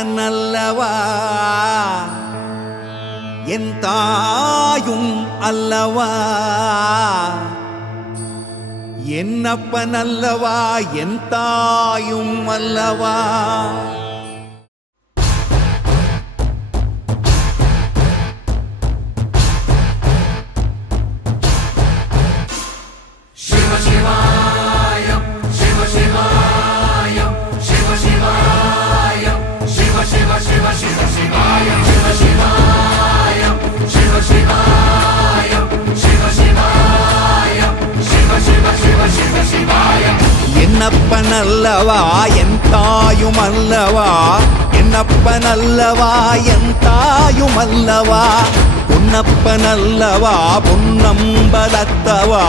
என்னப்பனல்லவா என் தாயும் அல்லவா என்னப்பனல்லவா என் தாயும் அல்லவா என்னப்பனல்லவா என் தாயும் அல்லவா என்னப்பனல்லவா என் தாயும் அல்லவா பொன்னப்பனல்லவா பொன்னம்பலத்தவா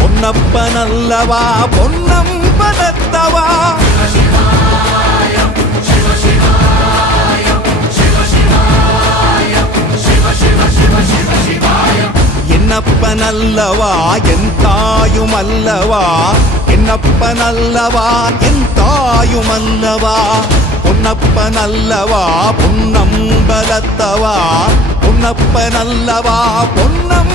பொன்னப்பனல்லவா பொன்னம்பலத்தவா என்னப்பனல்லவா என் தாயும் அல்லவா என்னப்பனல்லவா என் தாயும் அல்லவா பொன்னப்பனல்லவா பொன்னம்பலத்தவா பொன்னப்பனல்லவா பொன்னம்